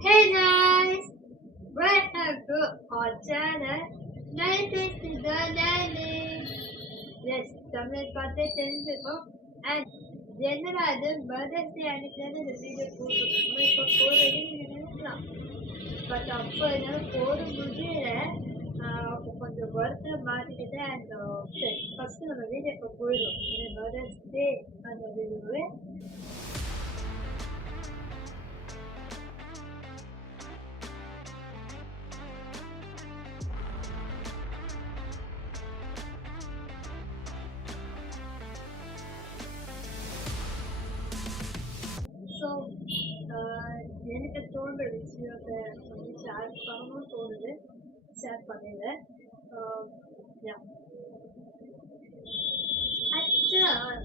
Hey guys, welcome to our channel 90s to the 90s. Yes, Tamil பார்த்தே தெரிஞ்சுக்கும் and என்னடா அது மதர்ஸ் டே அன்னைக்கு இந்த வீடியோ போட்டுருக்கோம் இப்போ போடுறது நீங்கள் நினைக்கலாம் பட் அப்போ என்னால் போட முடியல அப்போ கொஞ்சம் ஒர்க்கில் மாட்டிக்கிட்டு அண்ட் சரி ஃபஸ்ட்டு நம்ம வீடியோ இப்போ போயிடும் மதர்ஸ் டே அந்த வீடியோவை ஸோ எனக்கு தோன்ற விஷயத்தை வந்து ஷேர் பண்ணணும்னு தோணுது ஷேர் பண்ணிடுறேன் ஆக்சுவலாக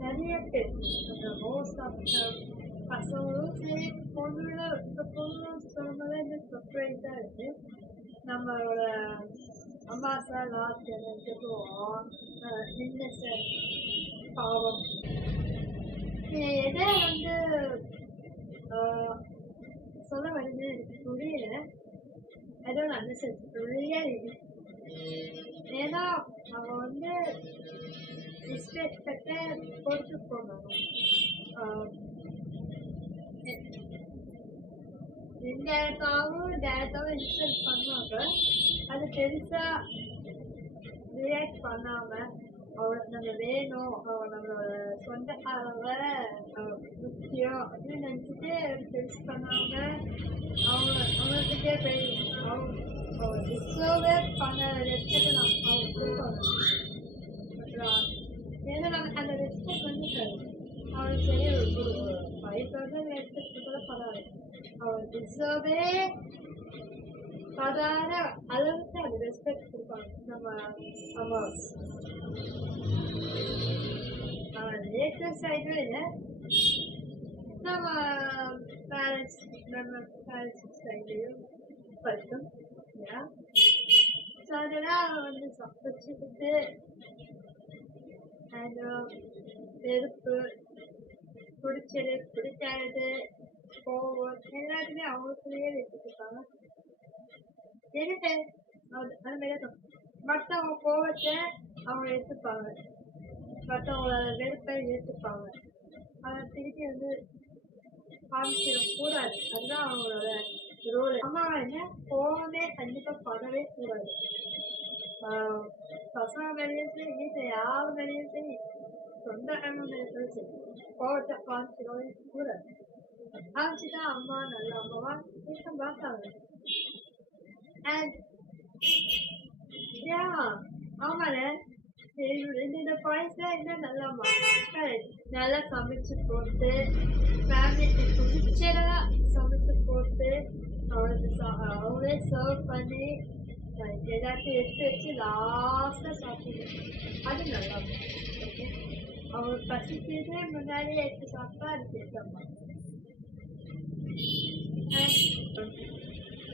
நிறைய பேர் அந்த மோஸ்ட் ஆஃப் பசங்களும் சரி பொண்ணுகளும் இப்போ பொண்ணுகளும் சொல்லும்போது இந்த சர்ப்ரைஸாக இருக்குது நம்மளோட அம்மாசா லாஸ்ட் சொல்லுவோம் இன்னசென்ட் பாவம் எதை வந்து சொல்ல வருது எனக்கு புரியல ஐ டோன்ட் அண்டர்ஸ்டாண்ட் ரியலி ஏன்னா அவன் வந்து ரெஸ்பெக்டை பொறுத்து போனாங்க டேரக்டாகவும் இன்ஸ்பெக்ட் பண்ணுவாங்க அது பெருசாக ரியாக்ட் பண்ணாமல் அவளுக்கு நம்ம வேணும் அவள் நம்மளோட சொந்த முக்கியம் அப்படின்னு நினச்சிட்டு பெருசு பண்ணாமல் அவங்கக்கிட்டே போய் அவங்க டிஸ்டர்பே பண்ண ரெஸ்பெக்டை அவங்க கொடுக்கணும் ஏன்னா நம்ம அந்த ரெஸ்பெக்ட் வந்து அவளுக்கு சரி ஒரு 5,000 ரெஸ்பெக்ட் கூட பரவாயில்ல அவள் டிஸ்டர்பே படாத அளவுக்கு அது ரெஸ்பெக்ட் கொடுப்பாங்க நம்ம அம்மாஸ் லேட்டஸ்ட் சைடும் இல்லை நம்ம பேரண்ட்ஸ் சைடையும் படித்தோம் ஸோ அதெல்லாம் வந்து வச்சுக்கிட்டு அண்ட் வெறுப்பு பிடிச்சது பிடிக்காதது கோவம் எல்லாத்துமே அவங்களுக்குள்ளேயே வச்சுருப்பாங்க எனக்கு அது மாதிரி தான் மற்றவங்க கோவத்தை அவங்க எடுத்துப்பாங்க மற்றவங்களோட வெறுப்பை ஏற்றுப்பாங்க அதை திருப்பி வந்து காமிச்சிடக்கூடாது அதுதான் அவங்களோட ரோல் அம்மா என்ன கோவமே கண்டிப்பாக படவே கூடாது பசங்க மேலேயும் சரி வீட்டில் யார் மேலேயும் சரி சொந்த மேலேயும் சரி கோவத்தை காமிச்சிடவே கூடாது காமிச்சுட்டா அம்மா நல்ல அம்மாவா இருக்க மாட்டாங்க அண்ட் ஆமாண்ணே இந்த பாயிண்ட்ல என்ன நல்லாமா நல்லா சமைச்சு போட்டு ஃபேமிலிக்கு பிடிச்சதா சமைச்சு போட்டு அவங்களே சர்வ் பண்ணி எல்லாத்தையும் எடுத்து வச்சு லாஸ்ட்டாக சாப்பிடணும் அது நல்லா ஓகே அவங்க பசிக்கிறதே முன்னாடியே எடுத்து சாப்பிட்டா அது கேட்கமா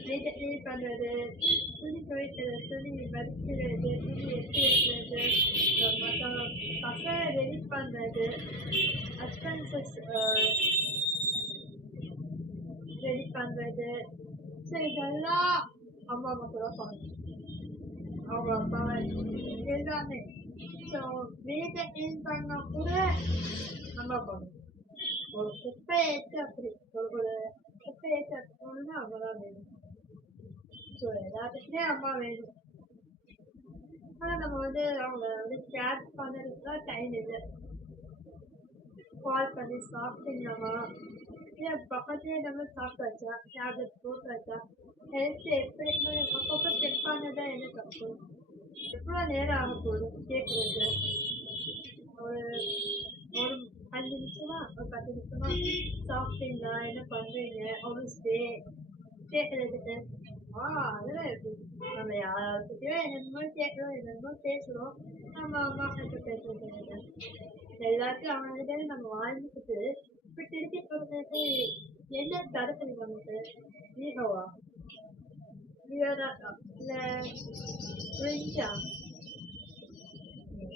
வீட்டை க்ளீன் பண்ணுறது துணி துவைக்கிறது துணி வறுக்கிறது துணி எடுத்து வைக்கிறது மற்றவங்க பசங்க ரெடி பண்ணுறது அட்வன்சஸ் ரெடி பண்ணுறது ஸோ இதெல்லாம் அம்மா அம்மா கூட பண்ணணும் அவங்க அப்பா எல்லாமே ஸோ வீட்டை க்ளீன் பண்ணால் கூட அம்மா பண்ணணும் ஒரு குப்பை ஏற்று அப்படி ஒரு குப்பை ஏற்று போகணுன்னா அம்மா தான் வேணும் ஸோ எல்லாத்துக்குமே அம்மா வேணும் ஆனால் நம்ம வந்து அவங்கள வந்து கேர் பண்ணுறதுக்குலாம் டைம் இல்லை கால் பண்ணி சாப்பிட்டீங்களாமா ஏன் பக்கத்துலேயே நம்ம சாப்பிட்டாச்சா டேப்லெட் போட்டாச்சா ஹெல்த் எப்படி அப்பப்போ செக் பண்ணதான் என்ன தப்பு எவ்வளோ நேரம் ஆக போகுது கேட்குறது ஒரு ஒரு 5 நிமிஷமா ஒரு 10 நிமிஷமா சாப்பிட்டீங்களா என்ன பண்ணுறீங்க ஒரு ஸ்டே கேட்குறதுக்கு அதெல்லாம் இருக்கு நம்ம யாராச்சும் என்னென்னமோ கேட்குறோம் என்னென்னமோ பேசுகிறோம் நம்ம அம்மா கிட்ட பேசுறது எல்லாத்தையும் அவங்ககிட்ட நம்ம வாழ்ந்துக்கிட்டு இப்போ திருப்பி சொல்றது என்ன தடுக்குது நமக்கு ஈகோவா ஈகோதான் இல்லை புரிஞ்சா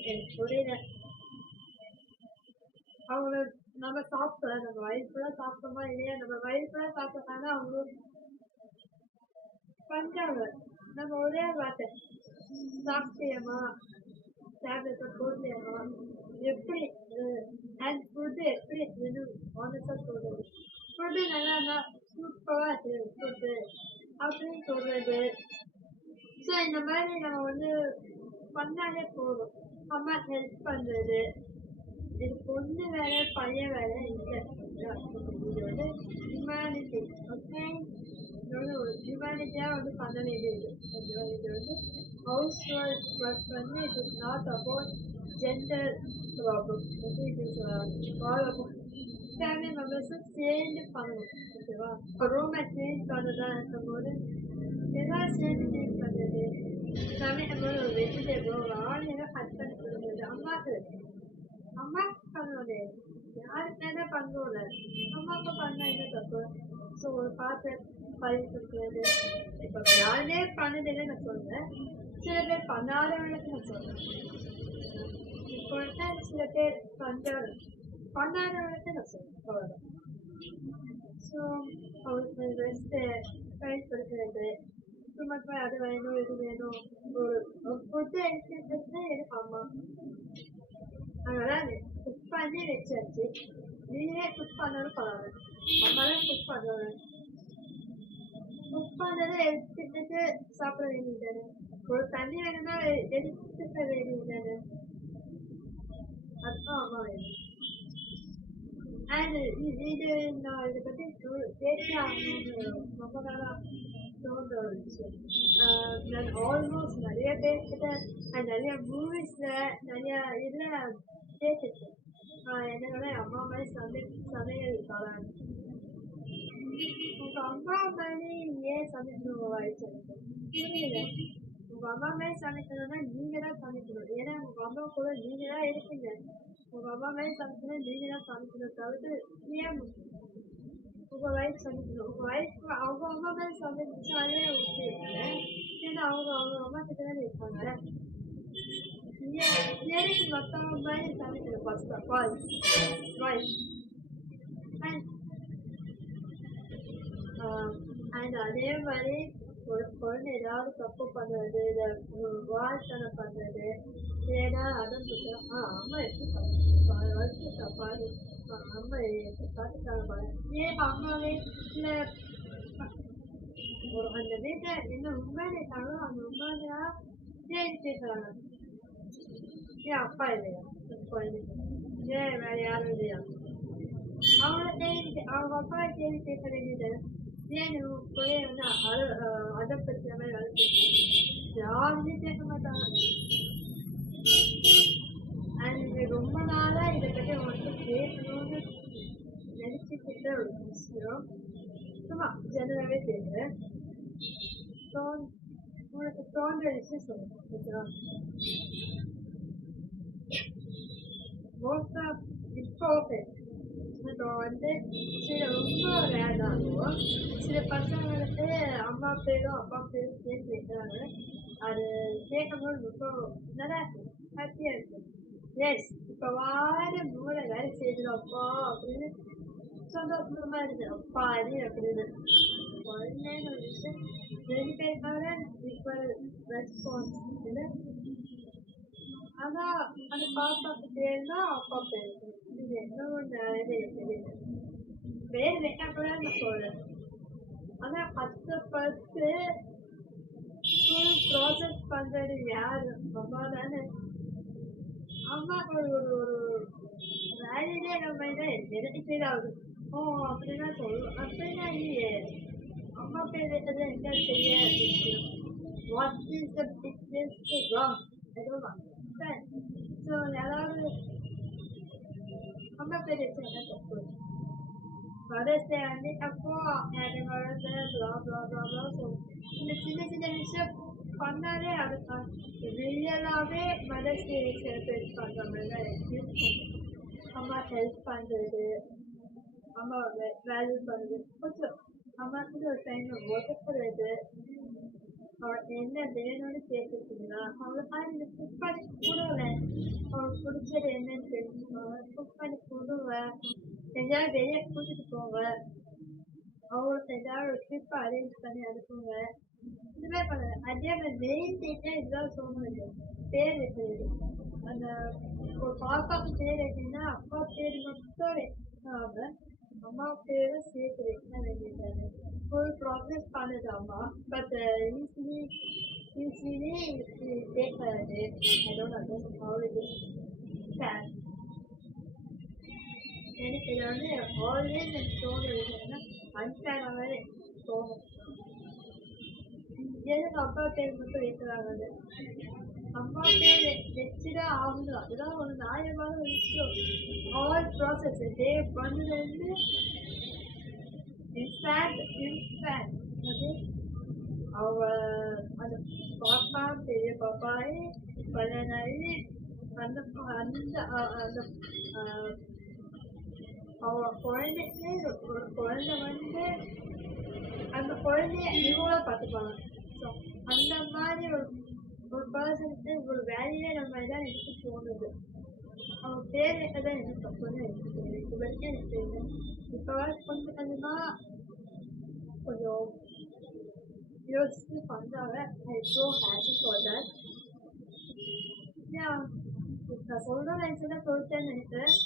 எனக்கு புரியல அவங்கள நம்ம சாப்பிட்டோம், நம்ம வயிறு ஃபுல்லா சாப்பிட்டோமா இல்லையா, நம்ம வயிறு ஃபுல்லா சாப்பிட்டோம்னா அவங்களுக்கு பண்றாங்க. நம்ம ஒரே வார்த்தை சாப்பிட்டியம்மா, டேப்லெட்டை போட்டியம்மா, எப்படி அண்ட் ஃபுட்டு எப்படி இருக்குன்னு ஆனஸ்டா சொல்றது. ஃபுட்டு நல்லா சூப்பரா இருக்கு ஃபுட்டு அப்படின்னு சொல்றது. ஸோ இந்த மாதிரி நம்ம வந்து பண்ணாலே போதும். அம்மா ஹெல்ப் பண்றது. இது பொண்ணு வேலை பையன் வேலை இல்லை. இது வந்து ஹியூமனிட்டி. ஓகே, இது வந்து ஒரு ஹியூமனிட்டியா வந்து பண்ண வேண்டியது. ஓகேவா, இது வந்து ஹவுஸ் ஒர்க் வந்து it is not about gender problem. Okay, it is all about family மெம்பர்ஸும் சேர்ந்து பண்ணணும். ஓகேவா, இப்போ ரூமை க்ளீன் பண்ணுறதா இருக்கும்போது எல்லாரும் சேர்ந்து க்ளீன் பண்ணுறது. சமைக்கும் போது ஒரு வெஜிடபிள் ஒரு ஆனியனை கட் பண்ணி கொடுக்குறது அம்மாக்கு பண்ணது. யாருக்கு என்ன பண்ணுவோம்ல, அம்மாவுக்கு பண்ண என்ன தப்பு. ஸோ ஒரு பாத்திரம் பழி கொடுக்குறது. இப்போ யாருமே பண்ணதில்லை நான் சொல்றேன், சில பேர் பண்ணாதவங்களுக்கு நான் சொல்றேன். இப்போ சில பேர் பண்ணாதவங்களுக்கு நான் சொல்றேன். அவ்வளோதான். ஸோ அவருக்கு ரெஸ்ட்டு டைம் கொடுக்குறது, சும்மா போய் அது வேணும் இது வேணும், ஒரு ஃபுட்டு எடுத்துட்டு எனக்கு அம்மா. அதனால குக் பண்ணி வச்சாச்சு. நீயே குக் பண்ணாலும் பரவாயில்ல, அம்மாதான் குக் பண்ணுவேன். குக் பண்ணதை எடுத்துட்டு சாப்பிட வேண்டியது தானே. ஒரு தண்ணி வேணும்னா எடுத்துக்க வேண்டியது தானே. அதுதான் அம்மா வேணும். அண்ட் இது நான் இதை பற்றி பேசியாகணும்னு ரொம்ப நாளாக தோன்ற ஒரு விஷயம். நான் ஆல்மோஸ்ட் நிறைய பேர்கிட்ட நிறைய மூவிஸில் நிறைய இதில் கேட்டுருக்கேன். என்னோட அம்மா மாதிரி சமையல் தராங்க. உங்க அம்மா மாதிரி ஏன் சமைக்கணும் வயசு புரியல. உங்க அம்மா மாதிரி சமைக்கணும்னா நீங்க தான் சமைக்கணும். ஏன்னா உங்க அம்மா கூட நீங்க தான் இருக்கீங்க. உங்க அம்மா மாதிரி சமைக்கணும், நீங்க தான் சமைக்கணும். தவிர்த்து ஏன் உங்க வயசு சமைக்கணும்? உங்க வயசு அவங்க அம்மா மாதிரி சமைச்சாலே ஓகே. ஏன்னா அவங்க அம்மா கிட்ட தானே இருப்பாங்க. எனக்கு மற்றவங்க மாதிரி சமைக்கணும் ஃபர்ஸ்ட் ஆஃப் ஆல். அண்ட் அதே மாதிரி ஒரு பொண்ணு ஏதாவது தப்பு பண்ணுறது, இல்லை வாழ்த்தனம் பண்ணுறது, ஏதாவது அடம் பிடிச்சா அம்மா எப்படி வளர்த்துட்டா பாரு, அம்மா எப்படி பார்த்துட்டாங்க பாரு. ஏன் அம்மாவே இல்லை ஒரு அந்த வீட்டில் என்ன உண்மையில இருக்காங்களோ அந்த உண்மையா ஏன் கேட்குறாங்க. ஏன் அப்பா இல்லையா குழந்தைங்க? ஏன் வேற யாரும் இல்லையா? அவங்க அப்பா கேள்வி கேட்க வேண்டியது. ஏன் போய் வந்து அதப்படுத்துற மாதிரி வளர்த்துருக்கேன். யாருமே கேட்க மாட்டாங்க. அண்ட் ரொம்ப நாளா இதை பற்றி அவங்கள்ட்ட கேட்கணும்னு நினைச்சுக்கிட்ட ஒரு விஷயம். சும்மா ஜெனரலாவே கேட்குறேன். உனக்கு தோன்ற விஷயம் சொல்லுங்க. ஓகேவா, மோஸ்ட் ஆஃப் இப்போ ஓகே. இப்போ வந்து சில ரொம்ப ரேடாகும். சில பசங்களுக்கு அம்மா பேரும் அப்பா பேரும் சேர்த்து வைக்கிறாங்க. அது கேட்கும்போது ரொம்ப நல்லா இருக்கு, ஹாப்பியாக இருக்கு. எஸ், இப்போ வார மூளை வேலை செய்யணும் அப்பா அப்படின்னு சந்தோஷமா இருக்கு. அப்பா அது அப்படின்னு குழந்தைன்னு ஒரு விஷயம். 2 பேருக்காக ஈக்குவல் ரெஸ்பான்ஸ் இல்லை. அதான் அந்த பாப்பாக்கு பேர் தான் அப்பா பேர். இது என்ன ஒன்று தெரியல. பேர் வைக்க கூட நான் சொல்றேன். ஆனா 10 ஃபுல் ப்ராசஸ் பண்றது யாரு? அம்மா தானே. அம்மாக்கு ஒரு ஒரு வேலையிலே நம்ம எனக்கு ஃபீல் ஆகுது. ஓ அப்படின்னா சொல்லுவோம். அப்படின்னா இல்லையே, அம்மா பேர் வைக்கிறது என்ன தெரிய விஷயம். What is the biggest wrong? So யாராவது அம்மா பேர் வச்சு என்ன தப்பு? மதர்ஸ் டே அன்னைக்கு அப்போ ஹேப்பி மதர்ஸ் டே ப்ளா ப்ளா ப்ளா ப்ளா சொல்லுவோம். இந்த சின்ன சின்ன விஷயம் பண்ணாலே அது ரியலாகவே மதர்ஸ் டே செலிப்ரேட் பண்ணுற மாதிரி தான் இருக்கு. அம்மா ஹெல்ப் பண்ணுறது, அம்மா வேல்யூ பண்ணுறது, கொஞ்சம் அம்மாவுக்கு ஒரு டைம் ஒதுக்குறது, அவளுக்கு என்ன வேணும்னு கேட்டுருக்கீங்களா, அவளுக்காக இந்த குக் பண்ணி கொடுவேன். அவளுக்கு பிடிச்சது என்னன்னு தெரிஞ்சுக்கோங்க, குக் பண்ணி கொடுவேன். எங்கேயாவது வெளியே கூட்டிட்டு போங்க, அவங்களுக்கு ஏதாவது ஒரு ட்ரிப் அரேஞ்ச் பண்ணி அனுப்புங்க. இதுவே பண்ணுங்க. அதே மாதிரி மெயின் திங்கே இதுதான் சொல்லுங்க. பேர் வைக்கிறது. அந்த ஒரு பாப்பாக்கு பேர் வைக்கணும்னா அப்பா பேர் மட்டும் வைக்காம அம்மா பேரும் சேர்த்து வைக்க வேண்டியது. ஃபுல் ப்ராசஸ் பண்ணுது அம்மா. But usually it takes a day. I don't understand how it is sad. எனக்கு இது வந்து ஆல்வேஸ் எனக்கு தோணுது என்னன்னா அன்ஃபேராகவே தோணும். எதுக்கு அப்பா பேர் மட்டும் வைக்கிறாங்க? அம்மா பேர் வச்சுதான் ஆகணும். அதுதான் ஒரு நியாயமான ஒரு விஷயம். ஆல் ப்ராசஸ் டே பண்ணதுலேருந்து இன்ஃபேக்ட் அது அவ அந்த பாப்பா பெரிய பாப்பாய் கல்யாணம் ஆகி அந்த அந்த அந்த அவ குழந்தைக்கு ஒரு குழந்தை வந்து அந்த குழந்தைய இவங்கள பார்த்துப்பாங்க. ஸோ அந்த மாதிரி ஒரு பர்சனுக்கு ஒரு வேலையே நம்ம தான் எனக்கு தோணுது. அவங்க பேர் வைக்கதான் எனக்கு தப்புன்னு எனக்கு தோணுது. இது வரைக்கும் எனக்கு தெரியல. இப்போ கொஞ்சம் கொஞ்சமா கொஞ்சம் யோசிச்சு பண்ணாங்க. ஐ ஸோ ஹாப்பி ஃபார் தட். நான் சொல்ற நினைச்சதான் சொல்லிட்டேன்னு நினைக்கிறேன்.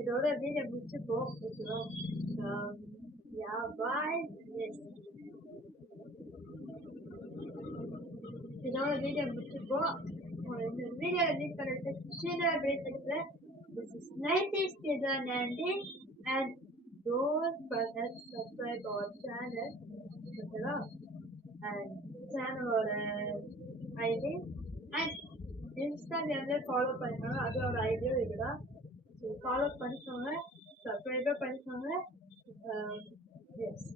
இதோட வீடியோ முடிச்சுப்போம். பாய். இதோட வீடியோ முடிச்சுப்போம். இந்த வீடியோ ரிலீஸ் பண்ணுறது சின்ன பிரேக் எடுக்கிறேன். This is 90s Kidda Nandi and don't forget to subscribe our channel. ஓகேவா? And சேனலோட ஐடி அண்ட் இன்ஸ்டாகிராம்ல ஃபாலோ பண்ணிக்கோங்க. அதோட ஐடியும் இதுதான். ஸோ ஃபாலோ பண்ணிக்கோங்க, சப்ஸ்கிரைபர் பண்ணிக்கோங்க. எஸ்,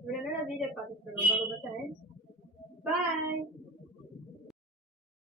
இவ்வளோ நேரம் வீடியோ பார்த்துட்டு ரொம்ப ரொம்ப தேங்க்ஸ்.